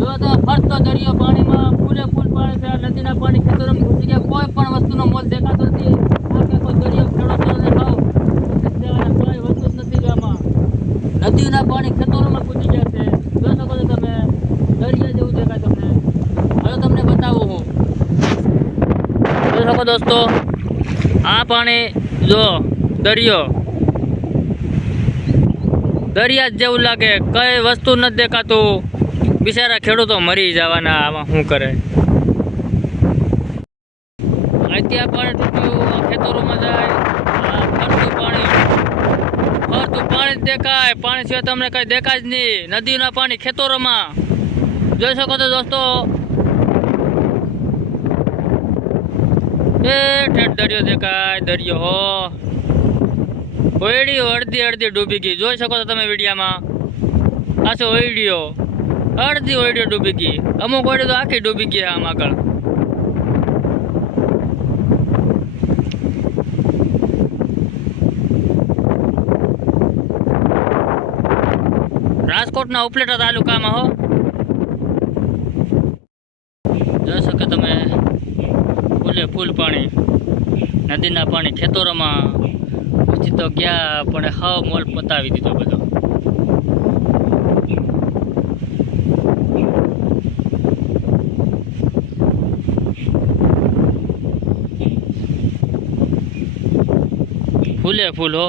જો તો ફરતો દરિયો પાણીમાં ફૂલે ફૂલ પાણી છે. નદીના પાણી ખેતરોમાં ઘૂસી ગયા. કોઈ પણ વસ્તુનો મોલ દેખાતો નથી. આખે કોઈ દરિયો ખેડૂતોને ભાવ કોઈ વસ્તુ જ નથી આમાં. નદીના પાણી ખેતરોમાં ઘૂસી ગયા છે. જોઈ શકો છો તમે, દરિયા જેવું દેખાય તમને. હવે તમને બતાવું હું. જોઈ શકો દોસ્તો, આ પાણી જો દરિયો દરિયા જેવું લાગે, કઈ વસ્તુ નથી દેખાતું. બિચારા ખેડૂતો મરી જવાના. આમાં શું કરે? અત્યારે પાણી તૂટ્યું, ખેતરોમાં જાય. ફરતું પાણી જ દેખાય. પાણી સિવાય તમને કઈ દેખાય જ નહીં. નદીના પાણી ખેતરોમાં જોઈ શકો છો દોસ્તો. એ ઠેઠ દરિયો દેખાય. દરિયો હો ઓયડીઓ અડધી ડૂબી ગઈ. જોઈ શકો છો તમે વિડીયામાં. આ છે ઓયડીઓ, અડધી ઓયડીઓ ડૂબી ગઈ. અમુક ઓયડી તો આખી ડૂબી ગઈ. આમ આગળ રાજકોટના ઉપલેટા તાલુકામાં હો. જોઈ શકો તમે, ફૂલે ફૂલ પાણી. નદીના પાણી ખેતરોમાં ઘૂસી તો ગયા, પણ હાવ મોલ પતાવી દીધો બધો. ફૂલે ફૂલ હો.